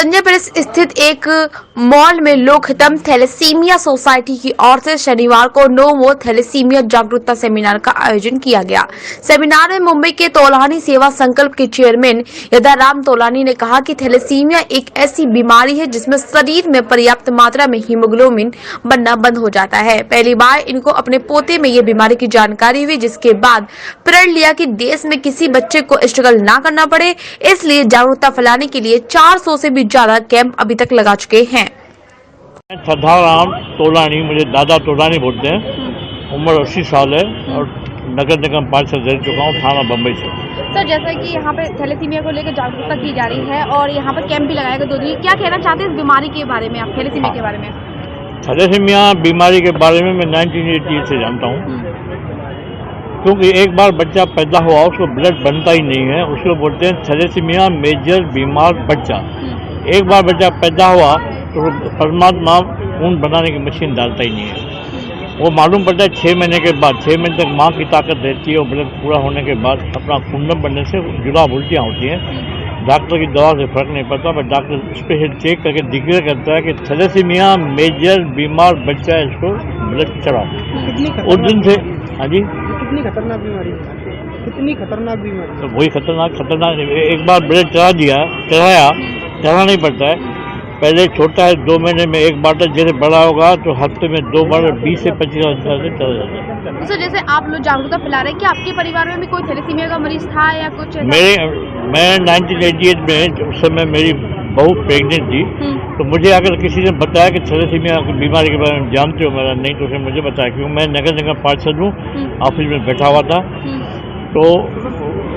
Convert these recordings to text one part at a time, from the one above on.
Sanjay press स्थित एक mall में लोकहितम थैलेसीमिया सोसाइटी की ओर से शनिवार को नो मोर थैलेसीमिया जागरूकता सेमिनार का आयोजन किया गया। सेमिनार में मुंबई के तोलानी सेवा संकल्प के चेयरमैन यदाराम तोलानी ने कहा कि थैलेसीमिया एक ऐसी बीमारी है जिसमें शरीर में पर्याप्त मात्रा में हीमोग्लोबिन बनना बंद हो जाता है। पहली बार इनको अपने पोते में ये बीमारी की जानकारी हुई, जिसके बाद प्रण लिया कि देश में किसी बच्चे को स्ट्रगल ना करना पड़े, इसलिए जागरूकता फैलाने के लिए 400 से भी ज्यादा कैंप अभी तक लगा चुके हैं। यदाराम तोलानी, मुझे दादा तोलानी बोलते हैं। उम्र 80 साल है और नगर निगम पार्षद रह चुका हूँ, थाना बम्बई से। सर, जैसा कि यहाँ पे थैलेसीमिया को लेकर जागरूकता की जा रही है और यहाँ पर कैंप भी लगाया गया 2 दिन, क्या कहना चाहते हैं इस बीमारी के बारे में आप, थैलेसीमिया के बारे में? थैलेसीमिया बीमारी के बारे में मैं 1988 से जानता हूँ, क्योंकि एक बार बच्चा पैदा हुआ उसको ब्लड बनता ही नहीं है, उसको बोलते हैं थैलेसीमिया मेजर बीमार बच्चा। एक बार बच्चा पैदा हुआ तो परमात्मा खून बनाने की मशीन डालता ही नहीं है। वो मालूम पड़ता है 6 महीने के बाद। 6 महीने तक माँ की ताकत रहती है और ब्लड पूरा होने के बाद अपना कुंडम बनने से जुलाब उल्टियाँ होती हैं। डॉक्टर की दवा से फर्क नहीं पड़ता, पर डॉक्टर स्पेशल चेक करके डिक्लेयर करता है कि थैलेसीमिया मेजर बीमार बच्चा है, इसको ब्लड चढ़ा। उस दिन से हाँ जी, कितनी खतरनाक बीमारी है, कितनी खतरनाक बीमारी। तो वही खतरनाक एक बार ब्लड चढ़ा नहीं पड़ता है। पहले छोटा है, 2 महीने में एक बाटल, जैसे बड़ा होगा तो हफ्ते में 2 बार 20 से 25 हजार से चला जाता है। सर, जैसे आप लोग जागरूकता फैला रहे हैं, क्या आपके परिवार में भी कोई थैलेसीमिया का मरीज था या कुछ? मैं 1988 में, उस समय मेरी बहू प्रेग्नेंट थी, तो मुझे अगर किसी ने बताया कि थैलेसीमिया की बीमारी के बारे में जानते हो मेरा, नहीं तो उसने मुझे बताया, क्योंकि मैं नगर निगम पार्षद हूँ, ऑफिस में बैठा हुआ था। तो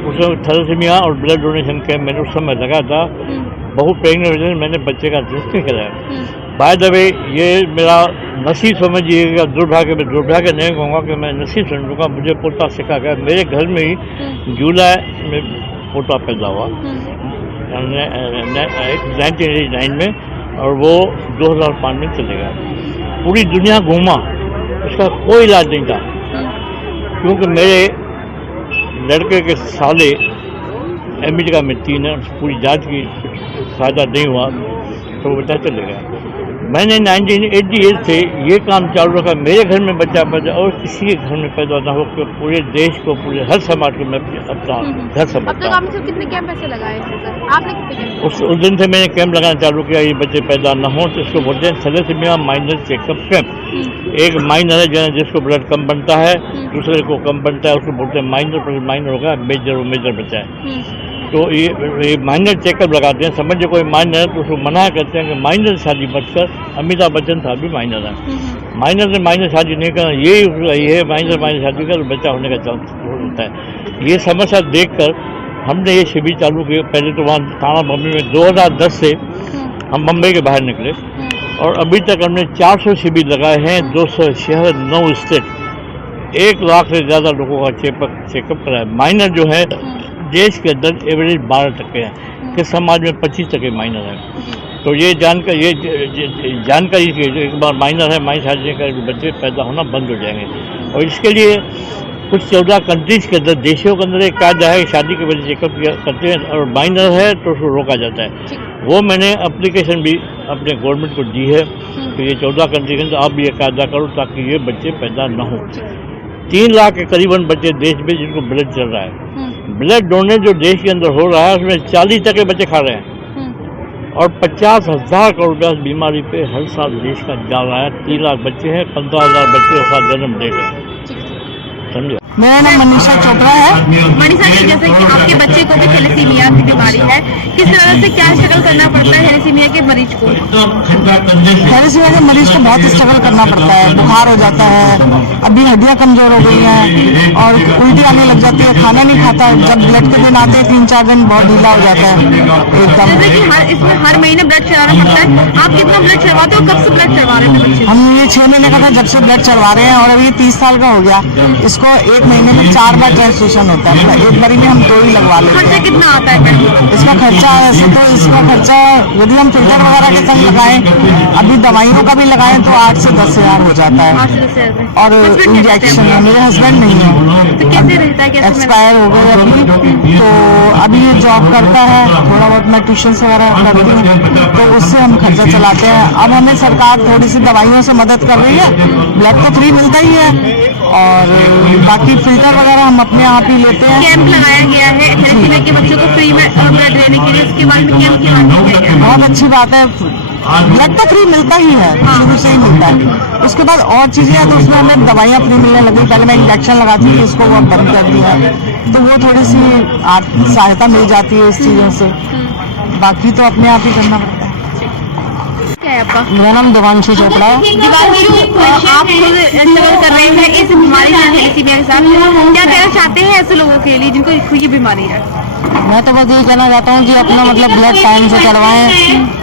उसमें थैलेसीमिया और ब्लड डोनेशन कैंप मैंने उस समय लगा था। बहुत प्रेग्नेंट वजह से मैंने बच्चे का टेस्ट नहीं कराया। बाय द वे, ये मेरा नसीब समझिएगा, दुर्भाग्य में दुर्भाग्य नहीं कहूँगा कि मैं नसीब समझूंगा। मुझे पोता सिखा गया, मेरे घर में ही जुलाई में पोता पैदा हुआ 1989 में, और वो 2005 में चले गया। पूरी दुनिया घूमा, उसका कोई इलाज नहीं था, क्योंकि मेरे लड़के के साले अमेरिका में 3 है, पूरी जांच की फायदा नहीं हुआ तो वो बच्चा चले गया। मैंने 1988 से ये काम चालू रखा, मेरे घर में बच्चा पैदा और किसी के घर में पैदा ना हो, कि पूरे देश को, पूरे हर समाज को मैं अपना घर समझता हूँ। अब तक आपने कितने कैंप ऐसे लगाए हैं सर? आपने कितने कैंप? उस दिन से मैंने कैंप लगाना चालू किया, ये बच्चे पैदा न हो तो इसको बोलते हैं थैलेसीमिया माइनर चेकअप कैंप। एक माइनर है जिसको ब्लड कम बनता है, दूसरे को कम बनता है, उसको बोलते हैं माइनर होगा, मेजर बच्चा है। तो ये माइनर चेकअप लगाते हैं। समझिए कोई माइनर है तो उसको मना करते हैं कि माइनर शादी मत कर। अमिताभ बच्चन साहब भी माइनर है, माइनर से माइनर शादी नहीं करना, ये माइनर शादी कर बच्चा होने का चांस होता है। ये समस्या देखकर हमने ये शिविर चालू किया। पहले तो वहाँ थाना बम्बई में 2010 से हम बम्बई के बाहर निकले और अभी तक हमने 400 शिविर लगाए हैं, 200 शहर, 9 स्टेट, 1 लाख से ज़्यादा लोगों का चेकअप कराया। माइनर जो है देश के अंदर एवरेज 12% है, कि समाज में 25% माइनर है। तो ये जानकारी एक बार माइनर है, माइनर शादी का बच्चे पैदा होना बंद हो जाएंगे। और इसके लिए कुछ 14 कंट्रीज के अंदर, देशों के अंदर एक कायदा है, शादी के वजह चेकअप करते हैं और माइनर है तो उसको रोका जाता है। वो मैंने एप्लीकेशन भी अपने गवर्नमेंट को दी है कि ये 14 कंट्री के अंदर आप भी ये कायदा करो ताकि ये बच्चे पैदा न हो। 3 लाख के करीबन बच्चे देश में जिनको ब्लड चल रहा है। ब्लड डोनेट जो देश के अंदर हो रहा है उसमें 40% बच्चे खा रहे हैं और 50,000 करोड़ रुपया इस बीमारी पे हर साल देश का जा रहा है। 3 लाख बच्चे हैं, 15,000 बच्चे हर साल जन्म दे रहे हैं। समझे? मेरा नाम मनीषा चोपड़ा है। मनीषा जी, जैसे कि आपके बच्चे को भी थैलेसीमिया की बीमारी है, किस तरह से क्या स्ट्रगल करना पड़ता है थैलेसीमिया के मरीज को? थैलेसीमिया के मरीज को बहुत स्ट्रगल करना पड़ता है। बुखार हो जाता है, अभी हड्डियां कमजोर हो गई हैं और उल्टी आने लग जाती है, खाना नहीं खाता। जब ब्लड के दिन आते हैं 3-4 दिन बहुत ढीला हो जाता है एकदम। जैसे कि इसमें हर महीने ब्लड चढ़ाना पड़ता है, आप कितना ब्लड चढ़वाते हो, कब से ब्लड चढ़वा रहे हैं बच्चे? हम ये 6 महीने का था जब से ब्लड चढ़वा रहे हैं और अभी 30 साल का हो गया। इसको 1 एक महीने में 4 बार ट्रांसफ्यूजन होता है, मतलब एक बारी में हम 2 ही लगवा लेते खर्चा हैं। कितना आता है फिर? इसका खर्चा ऐसे तो इसका खर्चा यदि हम फिल्टर वगैरह के संग लगाएं, अभी दवाइयों का भी लगाएं तो 8 से 10 हजार हो जाता है। 8 से 10 हज़ार। और Husband क्या करते इंजेक्शन हैं? मेरे हस्बैंड नहीं है, तो कैसे रहता है, कैसे एक्सपायर हो गए अभी, तो अभी ये जॉब करता है, थोड़ा बहुत मैं ट्यूशन वगैरह करती हूँ, तो उससे हम खर्चा चलाते हैं। अब हमें सरकार थोड़ी सी दवाइयों से मदद कर रही है, ब्लड तो फ्री मिलता ही है, और बाकी फिल्टर वगैरह हम अपने आप ही लेते हैं। कैंप लगाया गया है थैलेसीमिया के बच्चों को फ्री में ब्लड देने के लिए, उसके बाद में कैंप के बारे में क्या कहना है? बहुत अच्छी बात है, ब्लड तो फ्री मिलता ही है, शुरू से ही मिलता है। उसके बाद और चीजें हैं तो उसमें हमें दवाइयाँ फ्री मिलने लगी। पहले मैं इंजेक्शन लगाती थी, उसको वो बंद कर दिया, तो वो थोड़ी सी सहायता मिल जाती है इस चीजों से। बाकी तो अपने आप ही करना पड़ता है। क्या है आपका? मेरा नाम देवांशु चोपड़ा है। दिवांशु, आप खुद स्ट्रगल कर रहे हैं इस बीमारी से, थैलेसीमिया के साथ, क्या कहना चाहते हैं ऐसे लोगों के लिए जिनको ये बीमारी है? मैं तो बस यही कहना चाहता हूँ कि अपना मतलब ब्लड टाइम से चढ़वाएं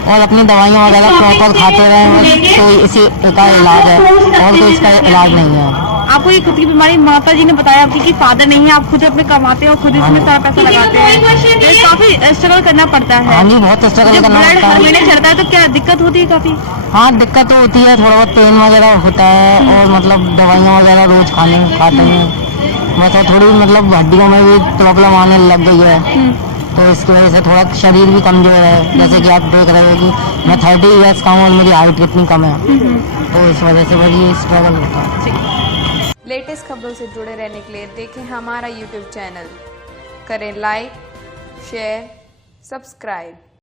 और अपनी दवाइयाँ वगैरह प्रॉपर खाते रहें, बस तो इसी का इलाज है, और कोई इसका इलाज नहीं है। आपको ये खुद की बीमारी माता जी ने बताया आपकी कि फादर नहीं है, आप खुद अपने कमाते हैं और खुद इसमें सारा पैसा लगाते हैं, तो काफी स्ट्रगल करना पड़ता है। हाँ जी, बहुत स्ट्रगल जब करना ब्लड पड़ता हर है। महीने चढ़ता है तो क्या दिक्कत होती है काफी? हाँ, दिक्कत तो होती है, थोड़ा बहुत पेन वगैरह होता है, और मतलब दवाइयाँ वगैरह रोज खाते हैं, बस और थोड़ी मतलब हड्डियों में भी प्रॉब्लम आने लग गई है, तो इसकी वजह से थोड़ा शरीर भी कमजोर है। जैसे कि आप देख रहे हो कि मैं 30 ईयर्स का हूँ और मेरी हाइट कितनी कम है, तो इस वजह से बस ये स्ट्रगल होता है। लेटेस्ट खबरों से जुड़े रहने के लिए देखें हमारा YouTube चैनल, करें लाइक, शेयर, सब्सक्राइब।